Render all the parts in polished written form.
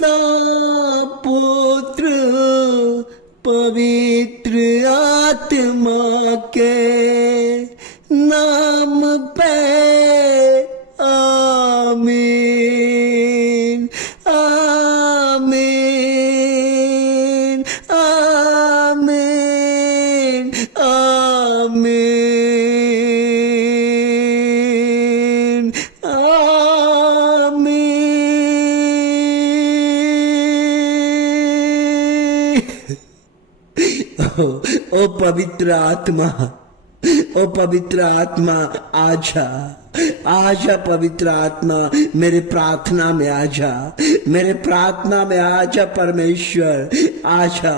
पिता पुत्र पवित्र आत्मा के नाम पे आमीन आमीन आमीन आमीन आमीन। ओ पवित्र आत्मा, ओ पवित्र आत्मा आजा, आजा पवित्र आत्मा मेरे प्रार्थना में आजा, मेरे प्रार्थना में आजा परमेश्वर आजा।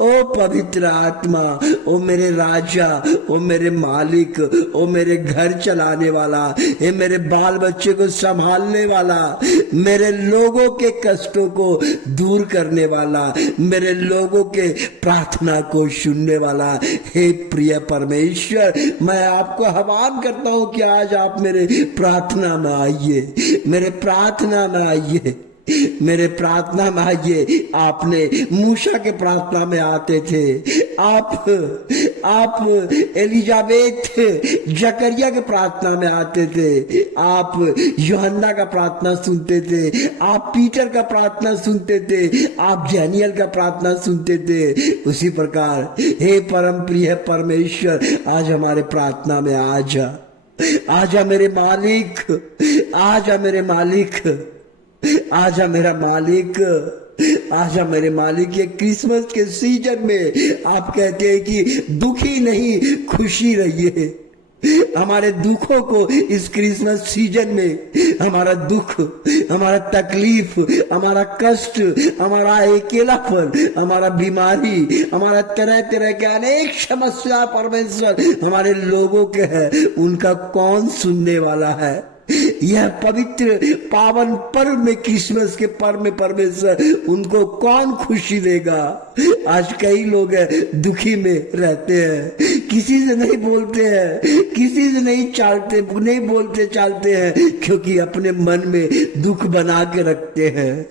ओ पवित्र आत्मा, ओ मेरे राजा, ओ मेरे मालिक, ओ मेरे घर चलाने वाला, ये मेरे बाल बच्चे को संभालने वाला, मेरे लोगों के कष्टों को दूर करने वाला, मेरे लोगों के प्रार्थना को सुनने वाला, हे प्रिय परमेश्वर, मैं आपको आह्वान करता हूं कि आज आप मेरे प्रार्थना में आइए, मेरे प्रार्थना में आइए, मेरे प्रार्थना में आइए। आपने मूसा के प्रार्थना में आते थे, आप एलिजाबेथ जकरिया के प्रार्थना में आते थे, आप यूहन्ना का प्रार्थना सुनते थे, आप पीटर का प्रार्थना सुनते थे, आप डैनियल का प्रार्थना सुनते थे। उसी प्रकार हे परम प्रिय परमेश्वर, आज हमारे प्रार्थना में आजा, आजा मेरे मालिक, आजा मेरे मालिक, आजा मेरा मालिक, आजा मेरे मालिक। ये क्रिसमस के सीजन में आप कहते हैं कि दुखी नहीं खुशी रहिए। हमारे दुखों को इस क्रिसमस सीजन में, हमारा दुख, हमारा तकलीफ, हमारा कष्ट, हमारा अकेलापन, हमारा बीमारी, हमारा तरह तरह के अनेक समस्या परमेश्वर हमारे लोगों के हैं, उनका कौन सुनने वाला है? यह पवित्र पावन पर्व में, क्रिसमस के पर्व में परमेश्वर उनको कौन खुशी देगा? आज कई लोग दुखी में रहते हैं, किसी से नहीं बोलते हैं, किसी से नहीं बोलते चालते हैं, क्योंकि अपने मन में दुख बना के रखते हैं,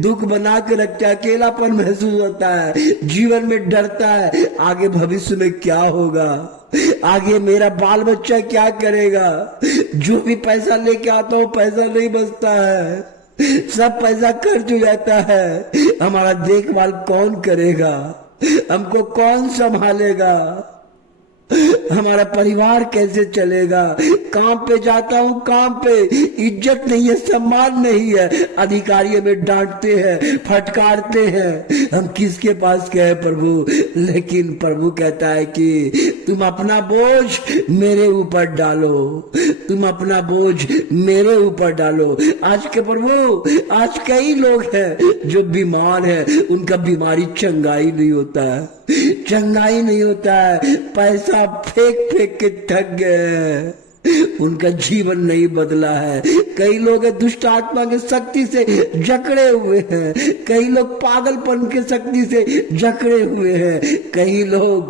दुख बना के रखते हैं, अकेलापन महसूस होता है, जीवन में डरता है, आगे भविष्य में क्या होगा, आगे मेरा बाल बच्चा क्या करेगा? जो भी पैसा लेके आता हूँ पैसा नहीं बचता है, सब पैसा खर्च हो जाता है, हमारा देखभाल कौन करेगा? हमको कौन संभालेगा? हमारा परिवार कैसे चलेगा? काम पे जाता हूँ, काम पे इज्जत नहीं है, सम्मान नहीं है, अधिकारी हमें डांटते हैं, फटकारते हैं, हम किसके पास गए प्रभु? लेकिन प्रभु कहता है कि तुम अपना बोझ मेरे ऊपर डालो, तुम अपना बोझ मेरे ऊपर डालो। आज के प्रभु, आज कई लोग हैं जो बीमार हैं, उनका बीमारी चंगाई नहीं होता है, चंगाई नहीं होता है, पैसा फेंक फेंक के थक गए, उनका जीवन नहीं बदला है। कई लोग दुष्ट आत्मा के शक्ति से जकड़े हुए हैं, कई लोग पागलपन के शक्ति से जकड़े हुए हैं, कई लोग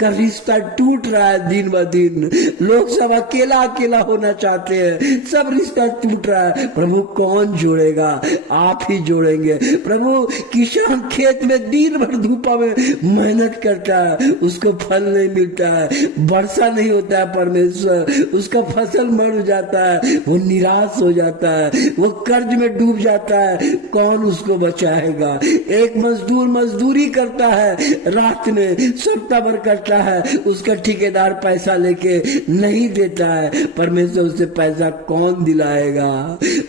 का रिश्ता टूट रहा है दिन ब दिन, लोग सब अकेला अकेला होना चाहते हैं, सब रिश्ता टूट रहा है। प्रभु कौन जोड़ेगा? आप ही जोड़ेंगे प्रभु। किसान खेत में दिन भर धूपा में मेहनत करता है, उसको फल नहीं मिलता है, वर्षा नहीं होता है परमेश्वर, उसका फसल मर जाता है, वो निराश हो जाता है, वो कर्ज में डूब जाता है, कौन उसको बचाएगा? एक मजदूर मजदूरी करता है, रात में सप्ताह भर करता है, उसका ठेकेदार पैसा लेके नहीं देता है, परमेश्वर उसे पैसा कौन दिलाएगा?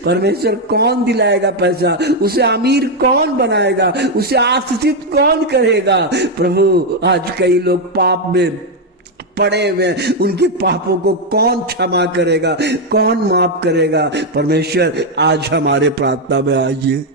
परमेश्वर कौन दिलाएगा पैसा? उसे अमीर कौन बनाएगा? उसे आशीषित कौन करेगा? प्रभु, आज कई लोग पाप में पड़े हुए, उनके पापों को कौन क्षमा करेगा, कौन माफ करेगा? परमेश्वर आज हमारे प्रार्थना में आइए,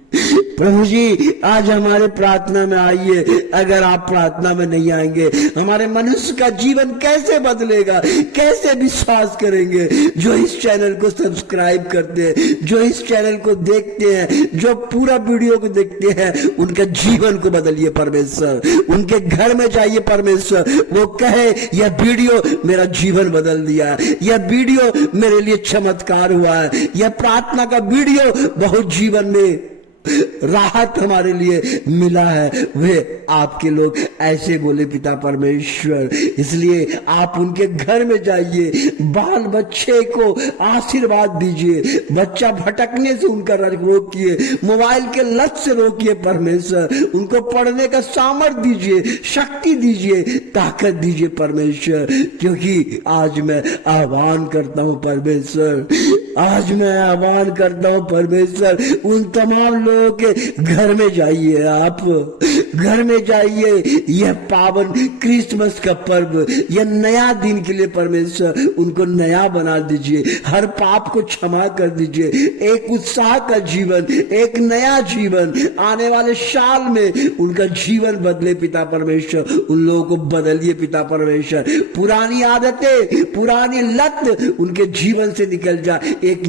प्रभु जी आज हमारे प्रार्थना में आइए। अगर आप प्रार्थना में नहीं आएंगे, हमारे मनुष्य का जीवन कैसे बदलेगा? कैसे विश्वास करेंगे? जो इस चैनल को सब्सक्राइब करते हैं, जो इस चैनल को देखते हैं, जो पूरा वीडियो को देखते हैं, उनका जीवन को बदलिए परमेश्वर, उनके घर में जाइए परमेश्वर, वो कहे यह वीडियो मेरा जीवन बदल दिया है, यह वीडियो मेरे लिए चमत्कार हुआ है, यह प्रार्थना का वीडियो बहुत जीवन में राहत हमारे लिए मिला है, वे आपके लोग ऐसे बोले पिता परमेश्वर। इसलिए आप उनके घर में जाइए, बाल बच्चे को आशीर्वाद दीजिए, बच्चा भटकने से उनका रोकिए, मोबाइल के लत से रोकिए परमेश्वर, उनको पढ़ने का सामर्थ्य दीजिए, शक्ति दीजिए, ताकत दीजिए परमेश्वर। क्योंकि आज मैं आह्वान करता हूं परमेश्वर, आज मैं आह्वान करता हूं परमेश्वर, उन तमाम लोगों के घर में जाइए, आप घर में जाइए। यह पावन क्रिसमस का पर्व, यह नया दिन के लिए परमेश्वर उनको नया बना दीजिए, हर पाप को क्षमा कर दीजिए, एक उत्साह का जीवन, एक नया जीवन आने वाले साल में उनका जीवन बदले पिता परमेश्वर। उन लोगों को बदलिए पिता परमेश्वर, पुरानी आदतें, पुरानी लत उनके जीवन से निकल जाए, एक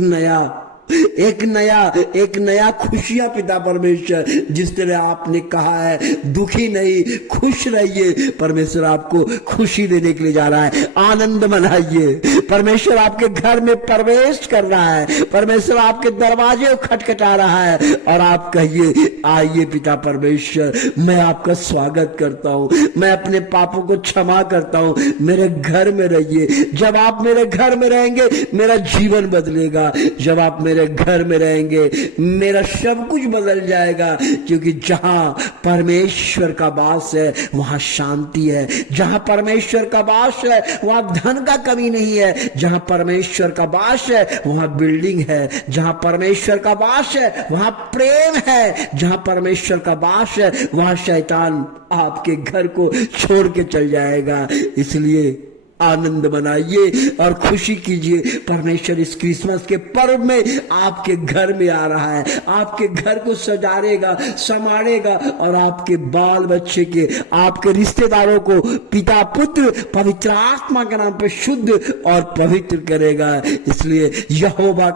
नया खुशियां पिता परमेश्वर। जिस तरह आपने कहा है दुखी नहीं खुश रहिए, परमेश्वर आपको खुशी देने के लिए जा रहा है। आनंद मनाइए, परमेश्वर आपके घर में प्रवेश कर रहा है, परमेश्वर आपके दरवाजे को खटखटा रहा है और आप कहिए आइए पिता परमेश्वर, मैं आपका स्वागत करता हूं, मैं अपने पापों को क्षमा करता हूं, मेरे घर में रहिए। जब आप मेरे घर में रहेंगे मेरा जीवन बदलेगा, जब आप मेरे घर में रहेंगे मेरा सब कुछ बदल जाएगा। क्योंकि जहां परमेश्वर का वास है वहां शांति है, जहां परमेश्वर का वास है वहां धन का कमी नहीं है, जहां परमेश्वर का वास है वहां बिल्डिंग है, जहां परमेश्वर का वास है वहां प्रेम है, जहां परमेश्वर का वास है वहां शैतान आपके घर को छोड़ के चल जाएगा। इसलिए आनंद मनाइए और खुशी कीजिए। परमेश्वर इस क्रिसमस के पर्व में आपके घर में आ रहा है, आपके घर को सजारेगा, संवारेगा और आपके बाल बच्चे के, आपके रिश्तेदारों को पिता पुत्र पवित्र आत्मा के नाम पे शुद्ध और पवित्र करेगा। इसलिए यहोवा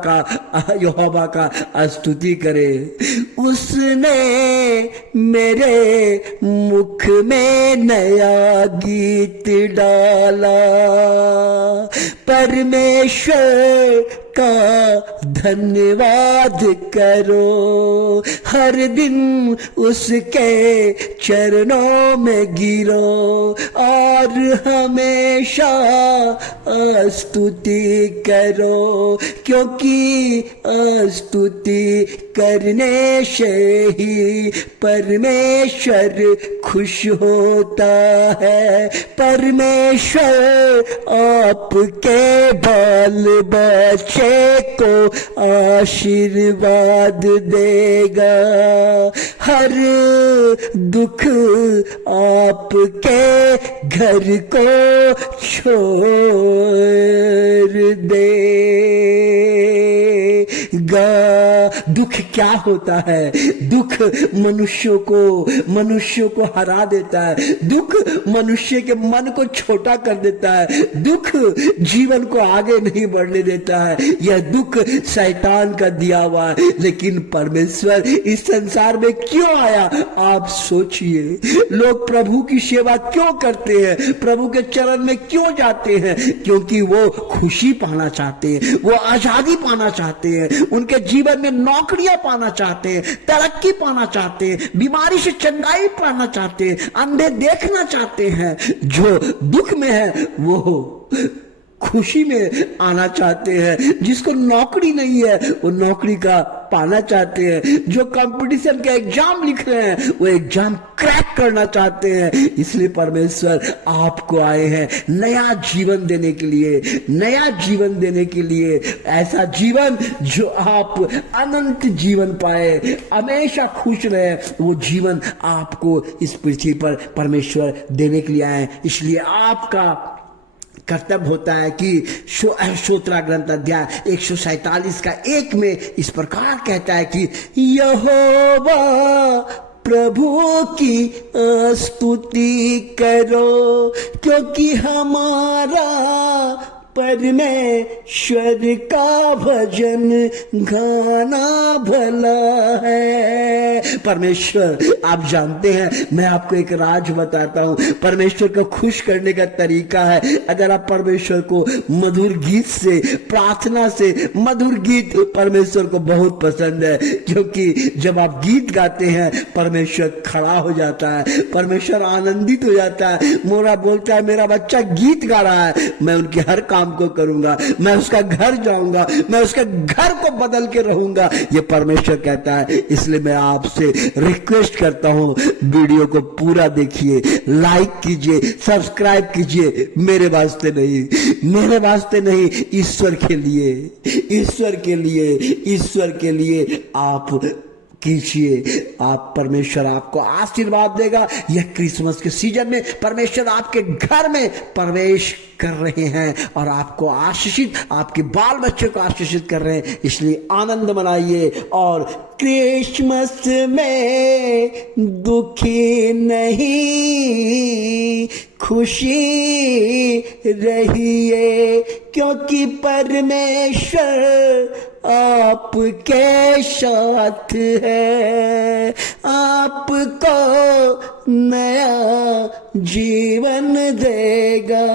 का स्तुति करे। उसने मेरे मुख में नया गीत डाला, परमेश्वर का धन्यवाद करो, हर दिन उसके चरणों में गिरो और हमेशा स्तुति करो, क्योंकि स्तुति करने से ही परमेश्वर खुश होता है। परमेश्वर आपके बाल बच्चे को आशीर्वाद देगा, हर दुख आपके घर को छोड़ देगा। दुख क्या होता है? दुख मनुष्यों को हरा देता है, दुख मनुष्य के मन को छोटा कर देता है, दुख जीवन को आगे नहीं बढ़ने देता है। यह दुख शैतान का दिया हुआ है। लेकिन परमेश्वर इस संसार में क्यों आया? आप सोचिए। लोग प्रभु की सेवा क्यों करते हैं? प्रभु के चरण में क्यों जाते हैं? क्योंकि वो खुशी पाना चाहते हैं, वो आजादी पाना चाहते हैं, उनके जीवन में नौकरियां पाना चाहते हैं, तरक्की पाना चाहते हैं, बीमारी से चंगाई पाना चाहते हैं, अंधे देखना चाहते हैं। जो दुख में है वो खुशी में आना चाहते हैं। जिसको नौकरी नहीं है वो नौकरी का पाना चाहते हैं। जो कंपटीशन का एग्जाम लिख रहे हैं वो एग्जाम क्रैक करना चाहते हैं। इसलिए परमेश्वर आपको आए हैं नया जीवन देने के लिए, नया जीवन देने के लिए, ऐसा जीवन जो आप अनंत जीवन पाए, हमेशा खुश रहे। वो जीवन आपको इस पृथ्वी पर परमेश्वर देने के लिए आए। इसलिए आपका कर्तव्य होता है कि श्रोत्रा ग्रंथ अध्याय 147 का 1 में इस प्रकार कहता है कि यहोवा प्रभु की स्तुति करो, क्योंकि हमारा परमेश्वर का भजन गाना भला है। परमेश्वर, आप जानते हैं, मैं आपको एक राज बताता हूं, परमेश्वर को खुश करने का तरीका है, अगर आप परमेश्वर को मधुर गीत से, प्रार्थना से, मधुर गीत परमेश्वर को बहुत पसंद है, क्योंकि जब आप गीत गाते हैं परमेश्वर खड़ा हो जाता है, परमेश्वर आनंदित हो जाता है। मोरा बोलता है मेरा बच्चा गीत गा रहा है, मैं उनके हर काम को करूंगा, मैं उसका घर जाऊंगा, मैं उसके घर को बदल के रहूंगा, ये परमेश्वर कहता है। इसलिए मैं आपसे रिक्वेस्ट करता हूं, वीडियो को पूरा देखिए, लाइक कीजिए, सब्सक्राइब कीजिए, मेरे वास्ते नहीं, मेरे वास्ते नहीं, ईश्वर के लिए, ईश्वर के लिए, ईश्वर के लिए आप कीजिए। आप, परमेश्वर आपको आशीर्वाद देगा। यह क्रिसमस के सीजन में परमेश्वर आपके घर में प्रवेश कर रहे हैं और आपको आशीषित, आपके बाल बच्चे को आशीषित कर रहे हैं, इसलिए आनंद मनाइए और क्रिसमस में दुखी नहीं, खुशी रहिए, क्योंकि परमेश्वर आपके साथ है, आपको नया जीवन देगा।